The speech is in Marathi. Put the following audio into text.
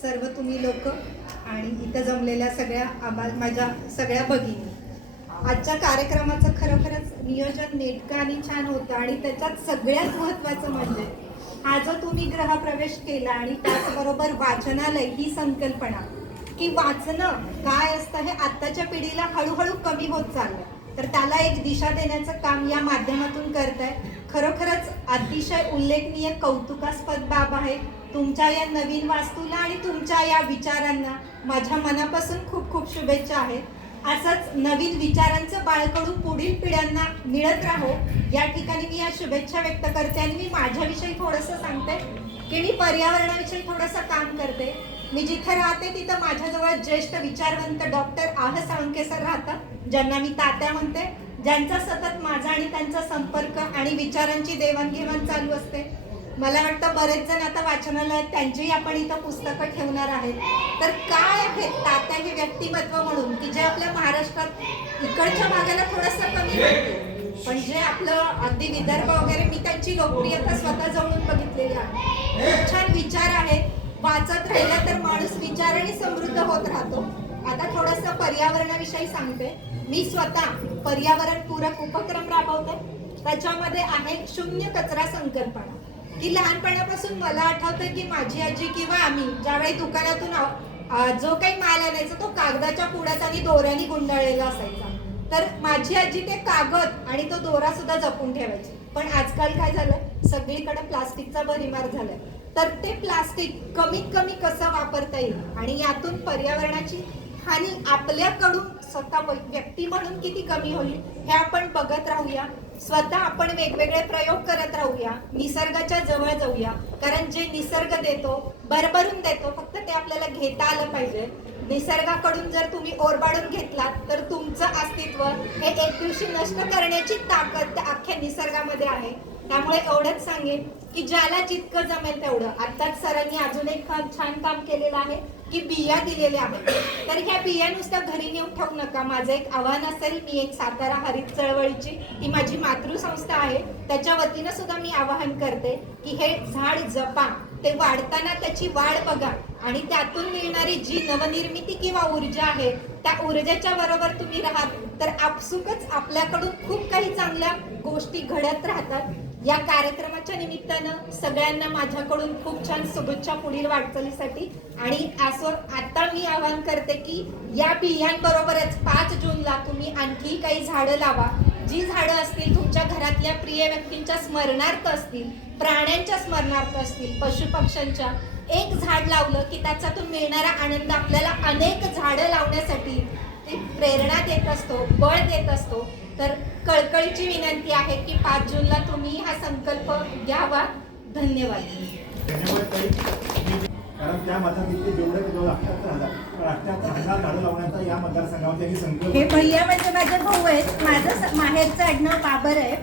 सर्व तुम्ही लोक आणि इथं जमलेल्या सगळ्या आम्हा माझ्या सगळ्या भगिनी. आजच्या कार्यक्रमाचं खरोखरच नियोजन नेटकं आणि छान होतं आणि त्याच्यात सगळ्यात महत्त्वाचं म्हणजे हा जो तुम्ही ग्रहप्रवेश केला आणि त्याचबरोबर वाचनालय ही संकल्पना की वाचणं काय असतं हे आत्ताच्या पिढीला हळूहळू कमी होत चाललं तर त्याला एक दिशा देण्याचं काम या माध्यमातून करताय. खरोखरच अतिशय उल्लेखनीय कौतुकास्पद बाब आहे. तुमच्या या नवीन वास्तूला आणि तुमच्या या विचारांना माझ्या मनापासून खूप खूप शुभेच्छा आहेत. असंच नवीन विचारांचं बाळकडू पुढील पिढ्यांना मिळत राहो. या ठिकाणी मी या शुभेच्छा व्यक्त करते आणि मी माझ्याविषयी थोडंसं सांगते की मी पर्यावरणाविषयी थोडंसं काम करते. मी जिथे राहते तिथं माझ्याजवळ ज्येष्ठ विचारवंत डॉक्टर आह साळुंके सर राहतात ज्यांना मी तात्या म्हणते. ज्यांचा सतत माझा आणि त्यांचा संपर्क आणि विचारांची देवाणघेवाण चालू असते. मला वाटतं बरेच जण आता वाचनालयात त्यांचीही आपण इथं पुस्तकं ठेवणार आहेत. तर काय आहेत तात्या हे व्यक्तिमत्व म्हणून? की जे आपल्या महाराष्ट्रात इकडच्या भागाला थोडंसं कमी वाटतं. पण जे आपलं अगदी विदर्भ वगैरे मी त्यांची लोकप्रियता स्वतः जवळून बघितलेली आहे. खूप छान विचार आहेत. वाचत राहिला तर माणूस विचाराने समृद्ध होत राहतो. आता थोडंसं पर्यावरणाविषयी सांगते. मी स्वतः पर्यावरण पूरक उपक्रम राबवते. त्याच्यामध्ये आहे शून्य कचरा संकल्पना. की लहानपणापासून मला आठवतं की माझी आजी किंवा आम्ही ज्यावेळी दुकानातून जो काही माल आणायचा तो कागदाच्या पुढ्यात आणि दोऱ्याने गुंडाळलेला असायचा. तर माझी आजी ते कागद आणि तो दोरा सुद्धा जपून ठेवायची. पण आजकाल काय झालं? सगळीकडे प्लास्टिकचा भरीमार झालाय. तर ते प्लास्टिक कमीत कमी कसं वापरता येईल? आणि यातून पर्यावरणाची हानी आपल्याकडून स्वतः व्यक्ती म्हणून किती कमी होईल हे आपण बघत राहूया. स्वतः आपण वेगवेगळे प्रयोग करत राहूया निसर्गाच्या जवळ जाऊया. कारण जे निसर्ग देतो भरभरून देतो फक्त ते आपल्याला घेता आलं पाहिजे. निसर्गाकडून जर तुम्ही ओरबाडून घेतलात तर तुमचं अस्तित्व हे एक दिवशी नष्ट करण्याची ताकद अख्ख्या निसर्गामध्ये आहे. त्यामुळे एवढंच सांगेन की ज्याला जितकं जमेल तेवढं. आत्ताच सरांनी अजून एक छान काम केलेलं आहे की बिया दिलेल्या आहेत. तर ह्या बिया नुसत्या घरी नेऊन ठेवू नका. माझं एक आव्हान असेल मी एक सातारा हरित चळवळीची ती माझी मातृसंस्था आहे. त्याच्या वतीनं सुद्धा मी आवाहन करते की हे झाड जपा. ते वाढताना त्याची वाढ बघा. आणि त्यातून मिळणारी जी नवनिर्मिती किंवा ऊर्जा आहे त्या ऊर्जेच्या बरोबर तुम्ही राहात तर आपसुकच आपल्याकडून खूप काही चांगल्या गोष्टी घडत राहतात. या कार्यक्रमाच्या निमित्तानं सगळ्यांना माझ्याकडून खूप छान शुभेच्छा पुढील वाटचालीसाठी. आणि असं आता मी आवाहन करते की या बियांबरोबरच पाच जूनला तुम्ही आणखी काही झाडं लावा. जी झाडं असतील तुमच्या घरातल्या प्रिय व्यक्तींच्या स्मरणार्थ असतील प्राण्यांच्या स्मरणार्थ असतील पशुपक्ष्यांच्या एक झाड लावलं की त्याच्यातून मिळणारा आनंद आपल्याला अनेक झाडं लावण्यासाठी ते प्रेरणा देत असतो बळ देत असतो. तर कळकळीची विनंती आहे की पाच जूनला तुम्ही हा संकल्प घ्यावा. धन्यवाद. धन्यवाद कारण त्या माझा जेवढे अठ्याहत्तर हजार अठ्याहत्तर हजार या मतदारसंघामध्ये त्यांनी संकल्प हे भैया म्हणजे माझे भाऊ आहेत. माझं माहेरचं आडनाव बाबर आहे.